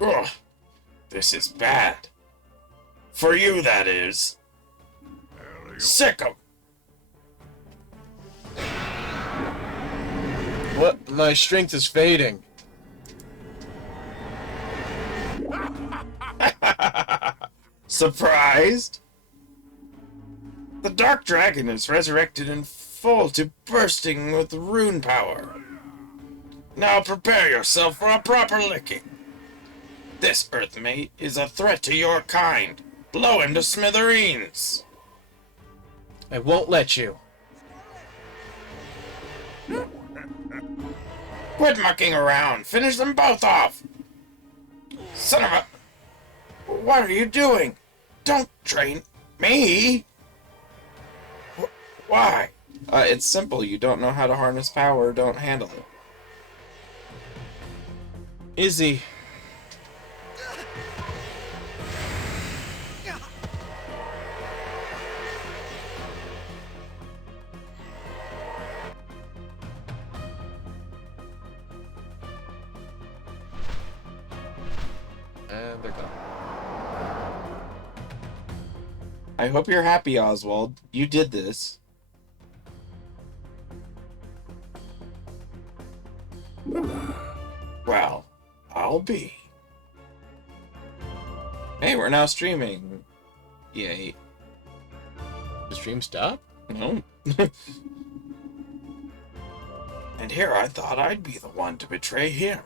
Ugh, this is bad. For you, that is. Sick 'em. What? My strength is fading. Surprised? The Dark Dragon is resurrected in full to bursting with rune power. Now prepare yourself for a proper licking. This Earthmate is a threat to your kind. Blow him to smithereens. I won't let you. Quit mucking around. Finish them both off. Son of a... What are you doing? Don't train me. Why? It's simple. You don't know how to harness power, don't handle it. Izzy. And they're gone. I hope you're happy, Oswald. You did this. Well, I'll be. Hey, we're now streaming. Yay. The stream stop? No. And here I thought I'd be the one to betray him.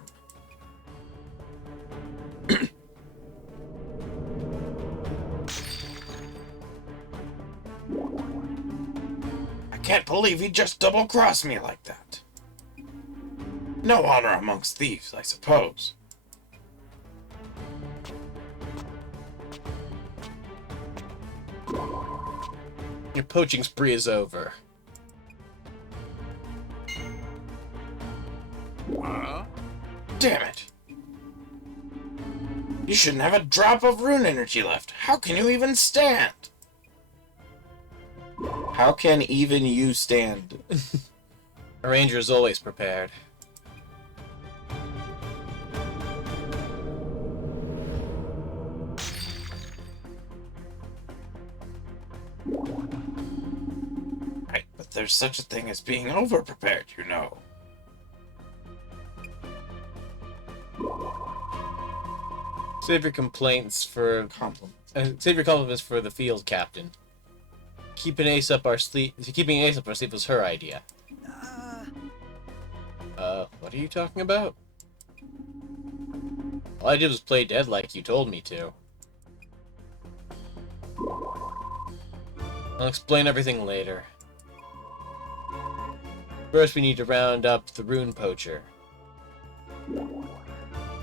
I can't believe he just double-crossed me like that. No honor amongst thieves, I suppose. Your poaching spree is over. Damn it. You shouldn't have a drop of rune energy left. How can you even stand? How can even you stand? A ranger is always prepared. Right, but there's such a thing as being over-prepared, you know. Save your complaints for Compliment. save your compliments for the field captain. Keeping ace up our sleeve was her idea. What are you talking about? All I did was play dead like you told me to. I'll explain everything later. First, we need to round up the rune poacher.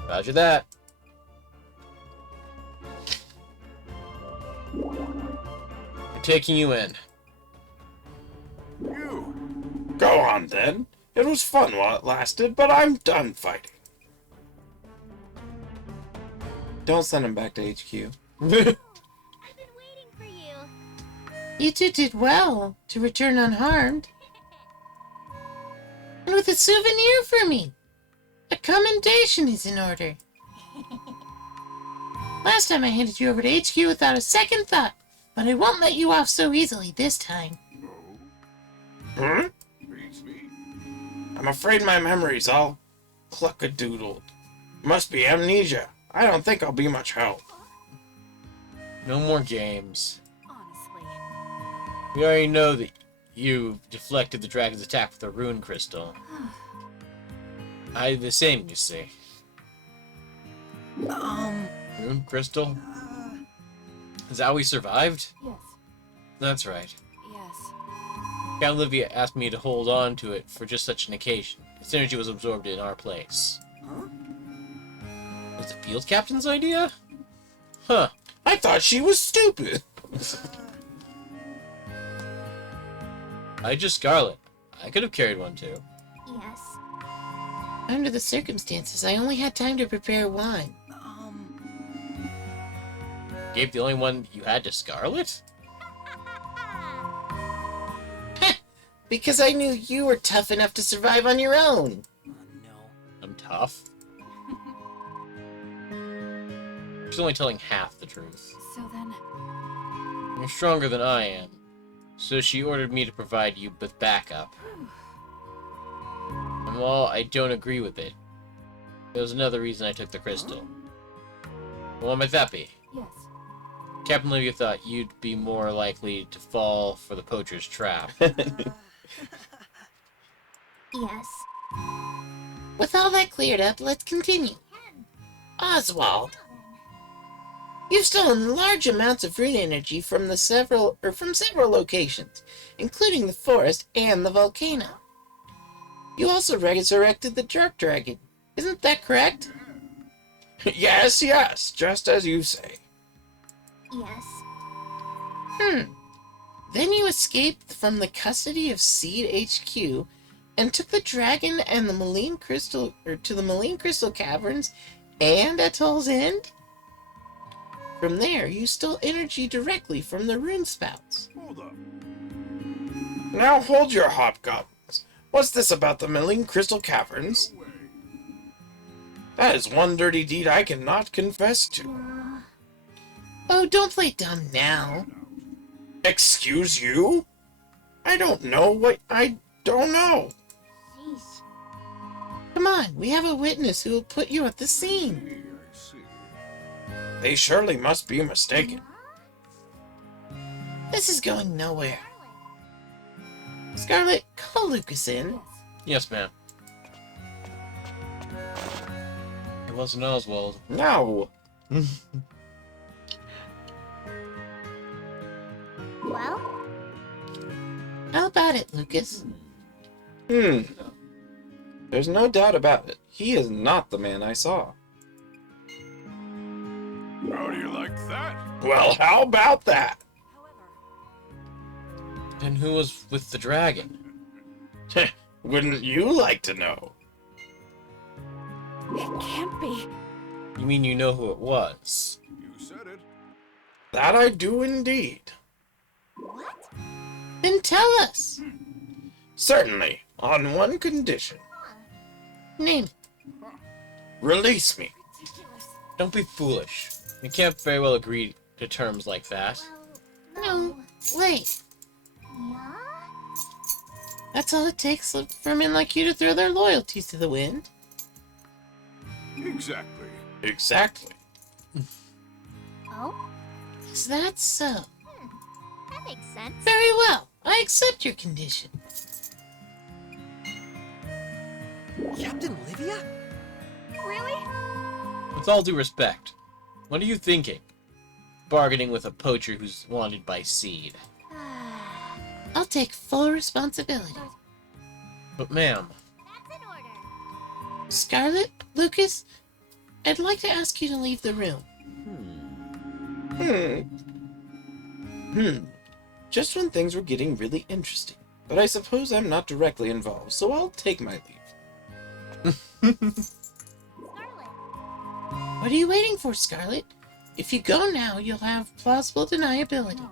Roger that. I'm taking you in. Go on, then. It was fun while it lasted, but I'm done fighting. Don't send him back to HQ. I've been waiting for you. You two did well to return unharmed. And with a souvenir for me. A commendation is in order. Last time I handed you over to HQ without a second thought, but I won't let you off so easily this time. Hmm? I'm afraid my memory's all cluck-a-doodled. Must be amnesia. I don't think I'll be much help. No more games. Honestly. We already know that you deflected the dragon's attack with a rune crystal. I did the same, you see. Rune crystal? Is that how we survived? Yes. That's right. Yes. Count Olivia asked me to hold on to it for just such an occasion. Its energy was absorbed in our place. Huh? Was the field captain's idea? Huh. I thought she was stupid. I just Scarlet. I could have carried one too. Yes. Under the circumstances, I only had time to prepare one. Gave the only one you had to Scarlet? Because I knew you were tough enough to survive on your own. I'm tough. was only telling half the truth. So then... You're stronger than I am, so she ordered me to provide you with backup. And while I don't agree with it, there was another reason I took the crystal. What might that be? Yes. Captain Livia thought you'd be more likely to fall for the poacher's trap. Yes. With all that cleared up, let's continue. Oswald, you've stolen large amounts of rune energy from several locations, including the forest and the volcano. You also resurrected the Dark Dragon. Isn't that correct? Yes, yes, just as you say. Yes. Then you escaped from the custody of Seed HQ and took the dragon and the Malign Crystal to the Malign Crystal Caverns and Atoll's End? From there, you stole energy directly from the rune spouts. Hold up. Now hold your hobgoblins. What's this about the Malign Crystal Caverns? No way. That is one dirty deed I cannot confess to. Oh, don't play dumb now. Excuse you? I don't know what I don't know. Jeez. Come on, we have a witness who will put you at the scene. Here, I see. They surely must be mistaken. This is going nowhere. Scarlet, call Lucas in. Yes. Yes, ma'am. It wasn't Oswald. No. Well? How about it, Lucas? There's no doubt about it. He is not the man I saw. How do you like that? Well, how about that? And who was with the dragon? Wouldn't you like to know? It can't be. You mean you know who it was? You said it. That I do indeed. What? Then tell us. Certainly, on one condition. Name it. Release me. Ridiculous. Don't be foolish. You can't very well agree to terms like that. No, wait. Yeah? That's all it takes for men like you to throw their loyalties to the wind. Exactly. Exactly. Oh? Is that so? That makes sense. Very well. I accept your condition. Captain Livia? Really? With all due respect, what are you thinking? Bargaining with a poacher who's wanted by Seed. I'll take full responsibility. But ma'am, That's in order. Scarlet, Lucas, I'd like to ask you to leave the room. Just when things were getting really interesting. But I suppose I'm not directly involved, so I'll take my leave. Scarlet. What are you waiting for, Scarlet? If you go now, you'll have plausible deniability.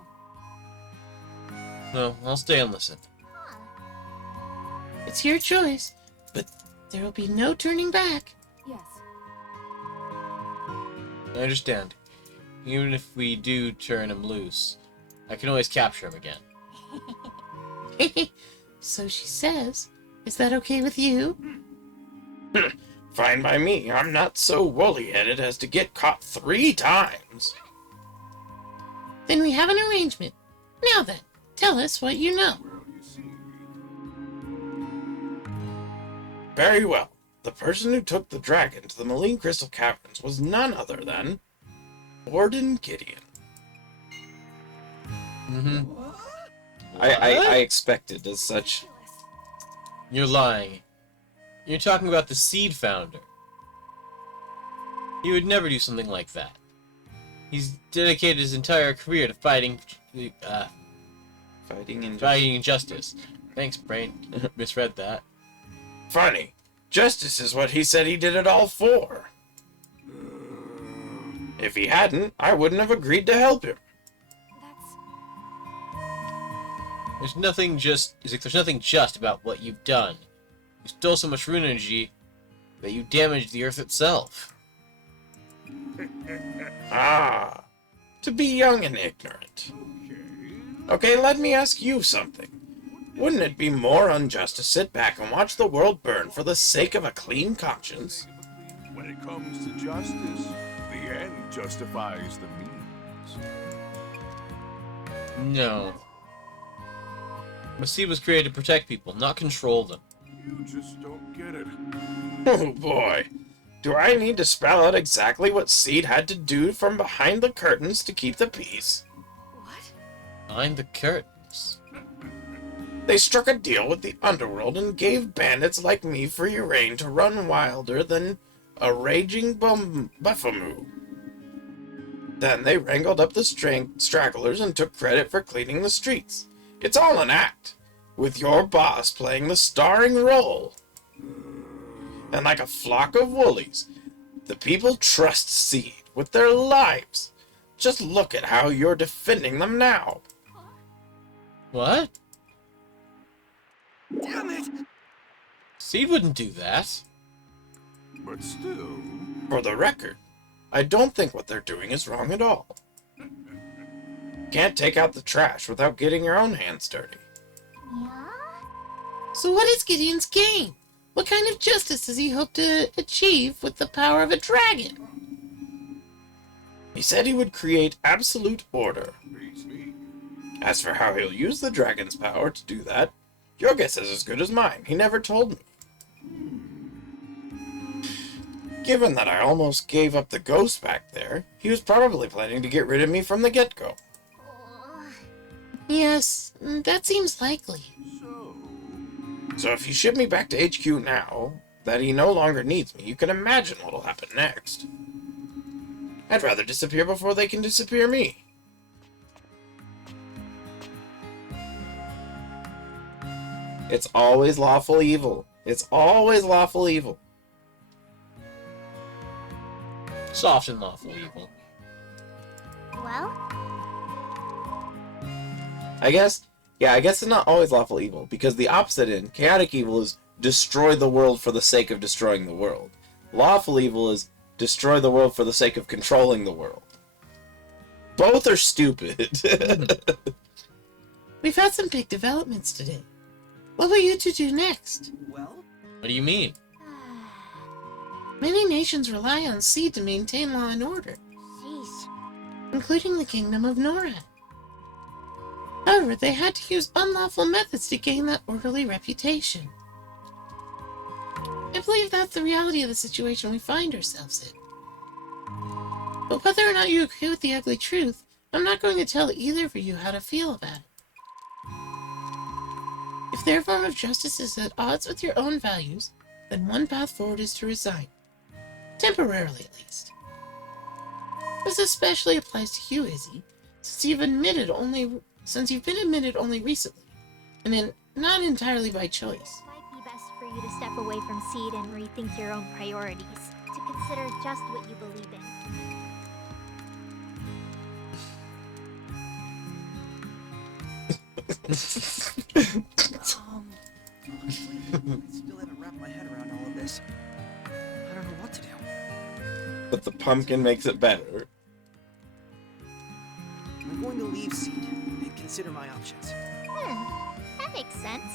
no, I'll stay and listen. Huh. It's your choice, but there will be no turning back. Yes. I understand. Even if we do turn him loose, I can always capture him again. So she says. Is that okay with you? Fine by me. I'm not so woolly-headed as to get caught 3 times. Then we have an arrangement. Now then, tell us what you know. Well, you see. Very well. The person who took the dragon to the Malign Crystal Caverns was none other than Warden Gideon. Mm-hmm. I expected as such. You're lying. You're talking about the Seed founder. He would never do something like that. He's dedicated his entire career to fighting injustice. Thanks, Brain. Misread that. Funny. Justice is what he said he did it all for. If he hadn't, I wouldn't have agreed to help him. That's... There's nothing just about what you've done. You stole so much rune energy that you damaged the Earth itself. Ah, to be young and ignorant. Okay, let me ask you something. Wouldn't it be more unjust to sit back and watch the world burn for the sake of a clean conscience? When it comes to justice, the end justifies the means. No. The seed was created to protect people, not control them. You just don't get it. Oh boy. Do I need to spell out exactly what Seed had to do from behind the curtains to keep the peace? What? Behind the curtains. They struck a deal with the underworld and gave bandits like me free rein to run wilder than a raging buffamoo. Then they wrangled up the stragglers and took credit for cleaning the streets. It's all an act, with your boss playing the starring role. And like a flock of woolies, the people trust Seed with their lives. Just look at how you're defending them now. What? Damn it! Seed wouldn't do that. But still, For the record, I don't think what they're doing is wrong at all. Can't take out the trash without getting your own hands dirty. Yeah? So what is Gideon's game? What kind of justice does he hope to achieve with the power of a dragon? He said he would create absolute order. beats me. As for how he'll use the dragon's power to do that, your guess is as good as mine. He never told me. Given that I almost gave up the ghost back there, he was probably planning to get rid of me from the get-go. Yes, that seems likely. So if you ship me back to HQ now, that he no longer needs me, you can imagine what'll happen next. I'd rather disappear before they can disappear me. It's always lawful evil. It's always lawful evil. Soft and lawful evil. Well, I guess it's not always lawful evil, because the opposite end, chaotic evil, is destroy the world for the sake of destroying the world. Lawful evil is destroy the world for the sake of controlling the world. Both are stupid. We've had some big developments today. What will you two do next? Well, What do you mean? Many nations rely on Seed to maintain law and order, sheesh. including the Kingdom of Norad. However, they had to use unlawful methods to gain that orderly reputation. I believe that's the reality of the situation we find ourselves in. But whether or not you agree with the ugly truth, I'm not going to tell either of you how to feel about it. If their form of justice is at odds with your own values, then one path forward is to resign. Temporarily, at least. This especially applies to you, Izzy, since you've been admitted only recently, and not entirely by choice. It might be best for you to step away from Seed and rethink your own priorities, to consider just what you believe in. honestly, I still haven't wrapped my head around all of this. I don't know what to do. But the pumpkin makes it better. I'm going to leave Seed and consider my options. That makes sense.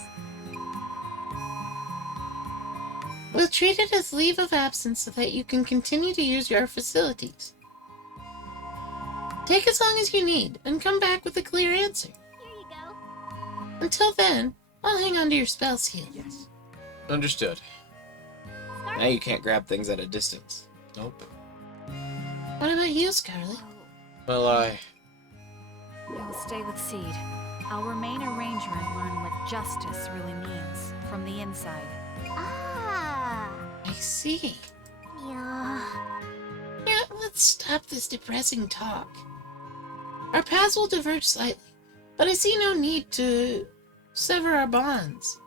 We'll treat it as leave of absence so that you can continue to use your facilities. Take as long as you need, and come back with a clear answer. Here you go. Until then, I'll hang on to your spell seal. Yes. Understood. Now you can't grab things at a distance. Nope. What about you, Scarlet? Well, I will stay with Seed. I'll remain a ranger and learn what justice really means from the inside. Ah. I see. Yeah. Yeah, let's stop this depressing talk. Our paths will diverge slightly, but I see no need to sever our bonds.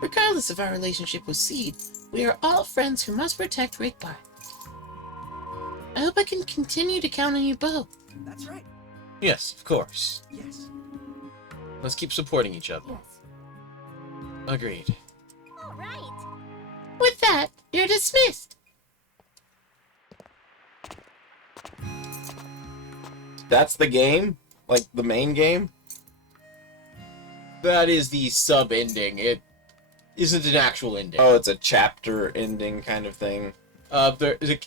Regardless of our relationship with Seed, we are all friends who must protect Rigbar. I hope I can continue to count on you both. That's right. yes, of course. Yes. Let's keep supporting each other. Yes. Agreed. All right. With that, you're dismissed. That's the game? Like, the main game? That is the sub-ending. It isn't an actual ending. Oh, it's a chapter ending kind of thing. The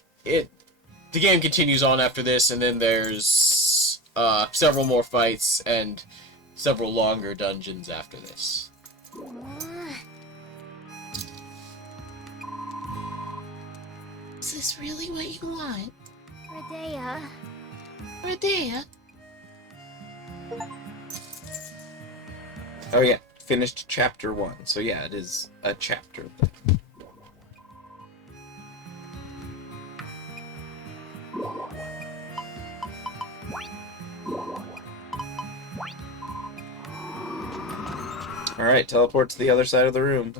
game continues on after this, and then there's several more fights and several longer dungeons after this. Is this really what you want? Radea. Radea? Oh yeah, finished chapter 1. So yeah, it is a chapter thing. Alright, teleport to the other side of the room.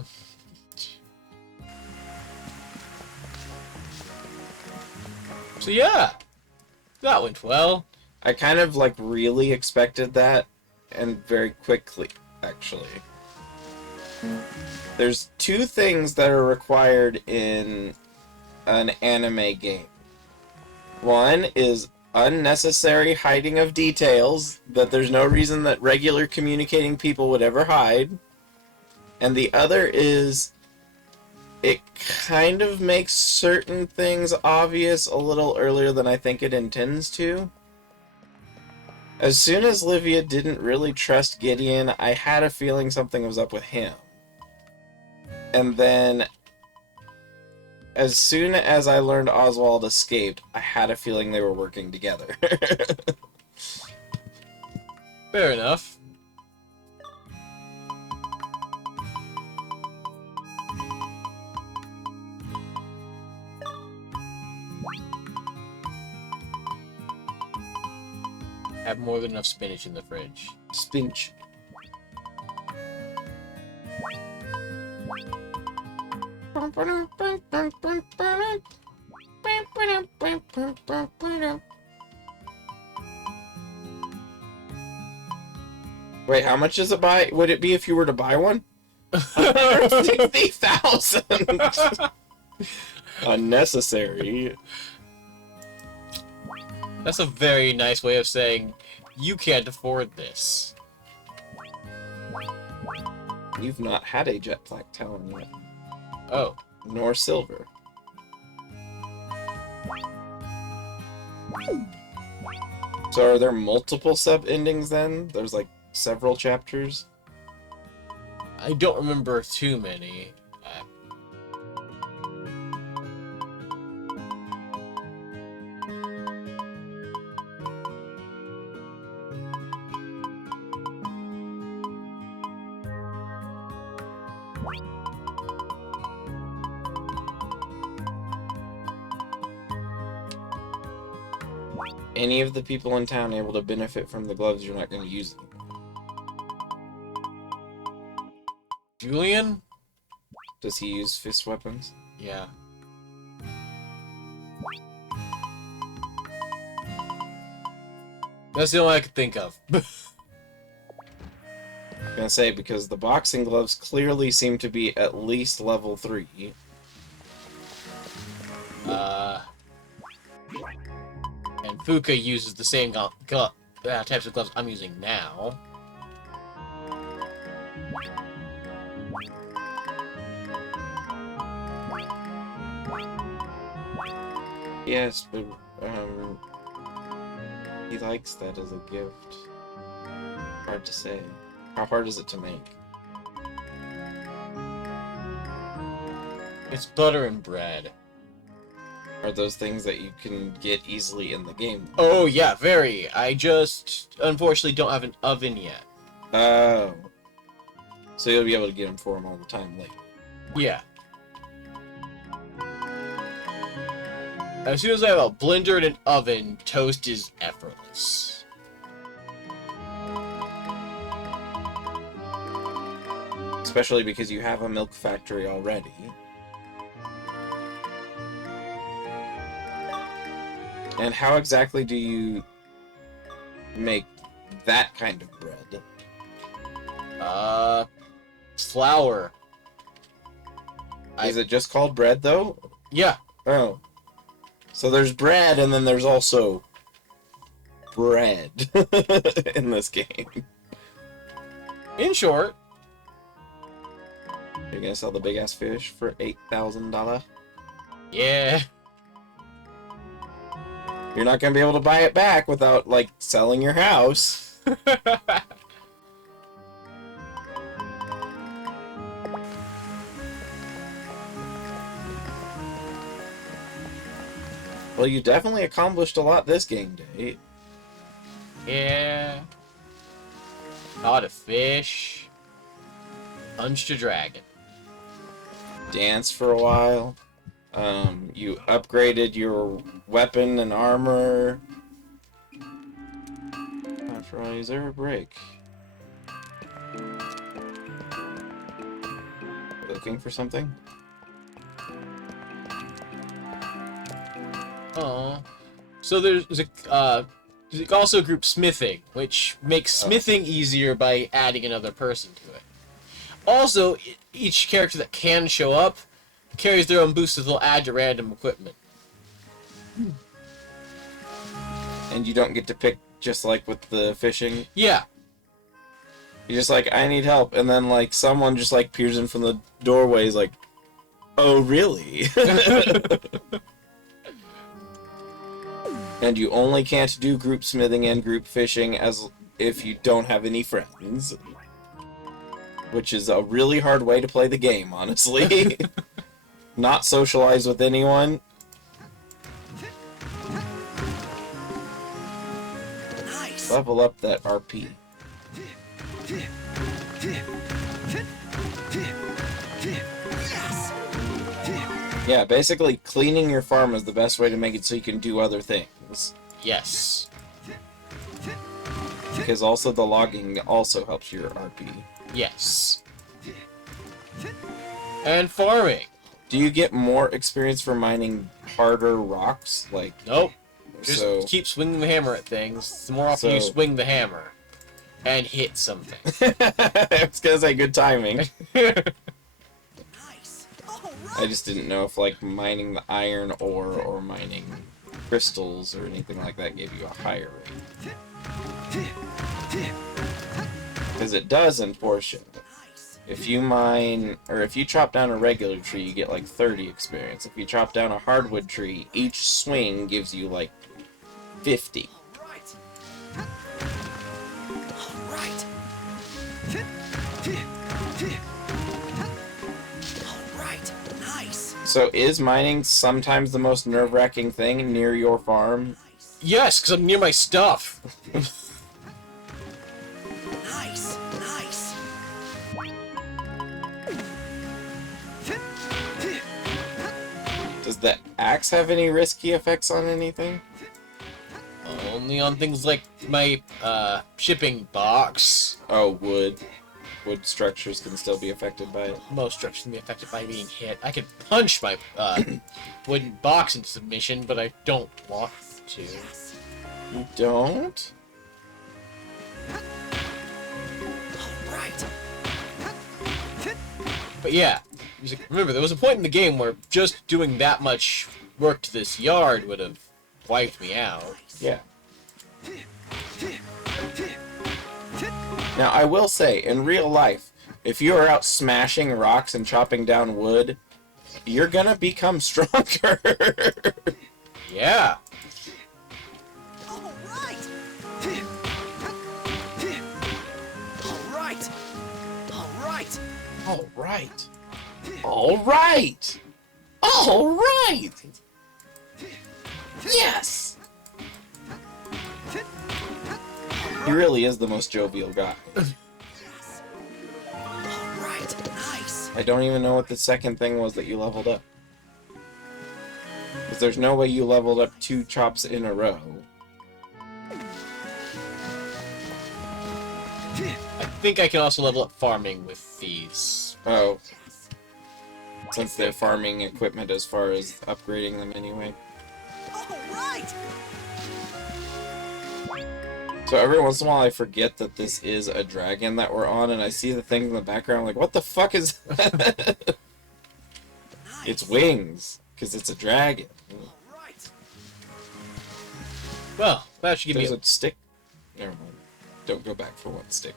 So yeah, that went well. I kind of, like, really expected that, and very quickly, actually. There's 2 things that are required in an anime game. One is unnecessary hiding of details that there's no reason that regular communicating people would ever hide. And the other is it kind of makes certain things obvious a little earlier than I think it intends to. As soon as Livia didn't really trust Gideon, I had a feeling something was up with him. And then, as soon as I learned Oswald escaped, I had a feeling they were working together. Fair enough. Have more than enough spinach in the fridge. Spinch. Wait, how much does it buy? Would it be if you were to buy one? 160,000. Unnecessary. That's a very nice way of saying you can't afford this. You've not had a jet black talon yet. Oh. Nor silver. So are there multiple sub-endings then? There's like several chapters? I don't remember too many. Any of the people in town able to benefit from the gloves, you're not going to use them. Julian? Does he use fist weapons? Yeah. That's the only I could think of. I'm gonna say, because the boxing gloves clearly seem to be at least level 3. And Fuka uses the same types of gloves I'm using now. Yes, but, he likes that as a gift. Hard to say. How hard is it to make? It's butter and bread. Are those things that you can get easily in the game? Oh, yeah, very. I just, unfortunately, don't have an oven yet. Oh. So you'll be able to get them for him all the time later. Yeah. As soon as I have a blender and an oven, toast is effortless. Especially because you have a milk factory already. And how exactly do you make that kind of bread? Flour. Is it just called bread, though? Yeah. Oh. So there's bread, and then there's also bread in this game. In short, You're gonna sell the big ass fish for $8,000. yeah. You're not gonna be able to buy it back without like selling your house. Well, you definitely accomplished a lot this game day. Yeah. Caught a fish. Punched a dragon. Danced for a while. You upgraded your weapon and armor. After all, is there a break? Looking for something? Oh. So there's also group smithing, which makes smithing easier by adding another person to it. Also, each character that can show up carries their own boost that they'll add to random equipment. And you don't get to pick just like with the fishing. Yeah. You're just like, I need help, and then like someone just like peers in from the doorway, is like, oh really? And you only can't do group smithing and group fishing as if you don't have any friends. Which is a really hard way to play the game, honestly. Not socialize with anyone. Nice. Level up that RP. Yes. Yeah, basically cleaning your farm is the best way to make it so you can do other things. Yes. Because also the logging also helps your RP. Yes. And farming. Do you get more experience for mining harder rocks? Like, Nope. Just so... keep swinging the hammer at things. The more often you So- swing the hammer and hit something. I was gonna say good timing. Nice. All I right. just didn't know if like mining the iron ore or mining crystals or anything like that gave you a higher rate. Because it does in portion. If you mine, or if you chop down a regular tree, you get like 30 experience. If you chop down a hardwood tree, each swing gives you like 50. Right. All right. All right. Nice. So is mining sometimes the most nerve-wracking thing near your farm? Yes, because I'm near my stuff. Nice. Nice. Does the axe have any risky effects on anything? Only on things like my shipping box. Oh, wood. Wood structures can still be affected by it. Most structures can be affected by being hit. I could punch my wooden box into submission, but I don't want to. You don't? All right. But yeah, remember, there was a point in the game where just doing that much work to this yard would have wiped me out. Yeah. Now, I will say, in real life, if you are out smashing rocks and chopping down wood, you're gonna become stronger. Yeah. All right. All right. All right. All right. All right. All right. Yes. He really is the most jovial guy. All right. Nice. I don't even know what the second thing was that you leveled up. Because there's no way you leveled up 2 chops in a row. I think I can also level up farming with these. Oh. Since they're farming equipment as far as upgrading them anyway. All right. So every once in a while I forget that this is a dragon that we're on and I see the thing in the background, I'm like, what the fuck is that? It's wings, because it's a dragon. All right. Well, that should give There's me a stick. Never mind. Don't go back for one stick.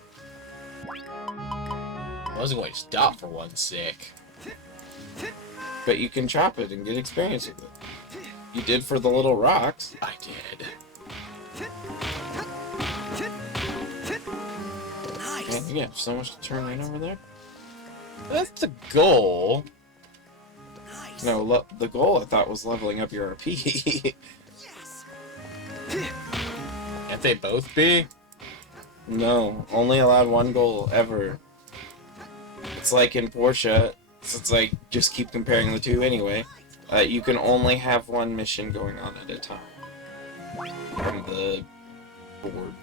I wasn't going to stop for one sick. But you can chop it and get experience with it. You did for the little rocks. I did. Nice. Man, you have so much to turn in over there. That's the goal. Nice. No, the goal I thought was leveling up your RP. Yes. Can't they both be? No, only allowed one goal ever. It's like in Porsche, since I just keep comparing the two anyway, you can only have one mission going on at a time from the board.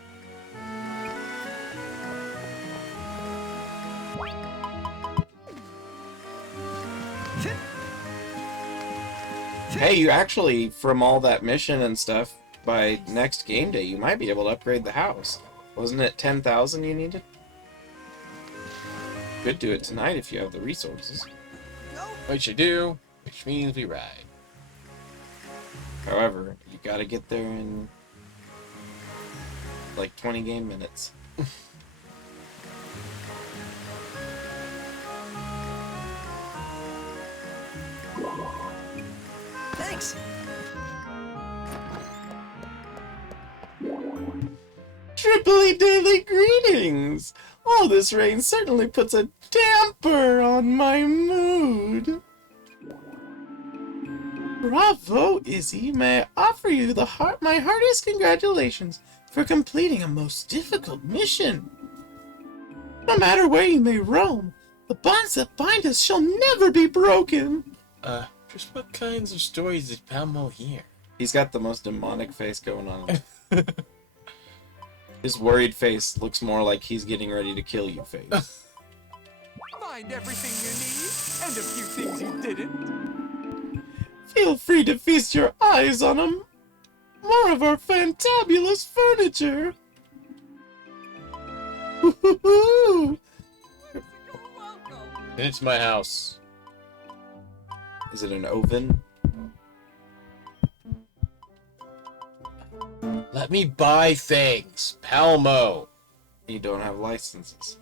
Hey, you actually, from all that mission and stuff, by next game day, you might be able to upgrade the house. Wasn't it 10,000 you needed? Could do it tonight if you have the resources. Which you do, which means we ride. However, you gotta get there in like 20 game minutes. Thanks. Triply daily greetings! All this rain certainly puts a damper on my mood. Bravo, Izzy. May I offer you my heartiest congratulations for completing a most difficult mission. No matter where you may roam, the bonds that bind us shall never be broken. Just what kinds of stories did Palmo hear? He's got the most demonic face going on. His worried face looks more like he's getting ready to kill you face. Find everything you need, and a few things you didn't. Feel free to feast your eyes on more of our fantabulous furniture. Woo-hoo-hoo. It's my house. Is it an oven? Let me buy things. Palmo. You don't have licenses.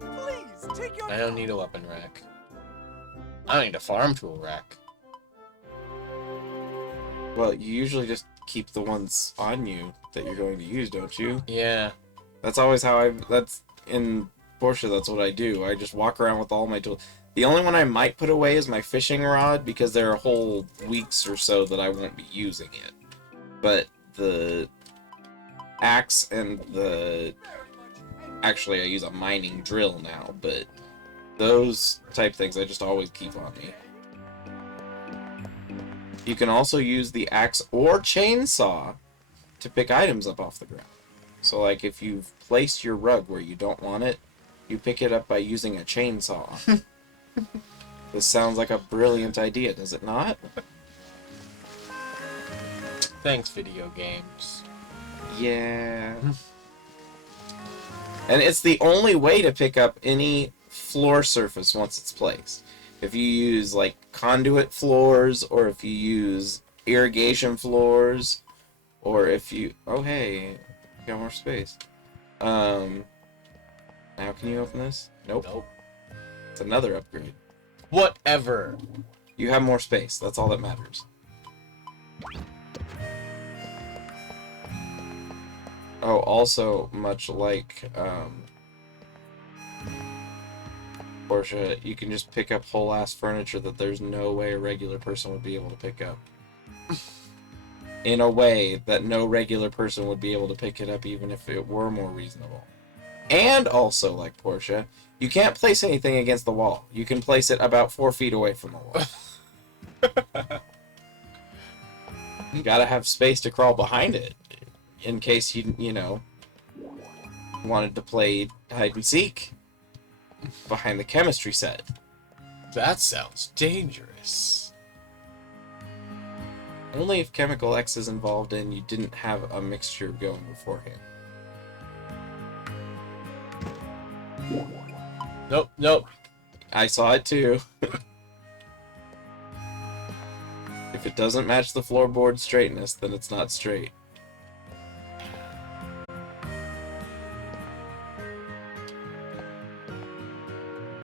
Please take your. I don't need a weapon rack. I don't need a farm tool rack. Well, you usually just keep the ones on you that you're going to use, don't you? Yeah. That's always how that's in Porsche, that's what I do. I just walk around with all my tools. The only one I might put away is my fishing rod, because there are whole weeks or so that I won't be using it. But the axe and the... Actually, I use a mining drill now, but those type things I just always keep on me. You can also use the axe or chainsaw to pick items up off the ground. So, like, if you've placed your rug where you don't want it, you pick it up by using a chainsaw. This sounds like a brilliant idea, does it not? Thanks, video games. Yeah. And it's the only way to pick up any floor surface once it's placed. If you use, like, conduit floors, or if you use irrigation floors, or if you... Oh, hey, got more space. Now can you open this? Nope. Nope. It's another upgrade. Whatever. You have more space. That's all that matters. Oh, also, much like Porsche, you can just pick up whole-ass furniture that there's no way a regular person would be able to pick up. In a way that no regular person would be able to pick it up even if it were more reasonable. And also, like Porsche, you can't place anything against the wall. You can place it about 4 feet away from the wall. You gotta have space to crawl behind it, in case you know, wanted to play hide and seek behind the chemistry set. That sounds dangerous. Only if Chemical X is involved and you didn't have a mixture going beforehand. Nope, nope. I saw it too. If it doesn't match the floorboard straightness, then it's not straight.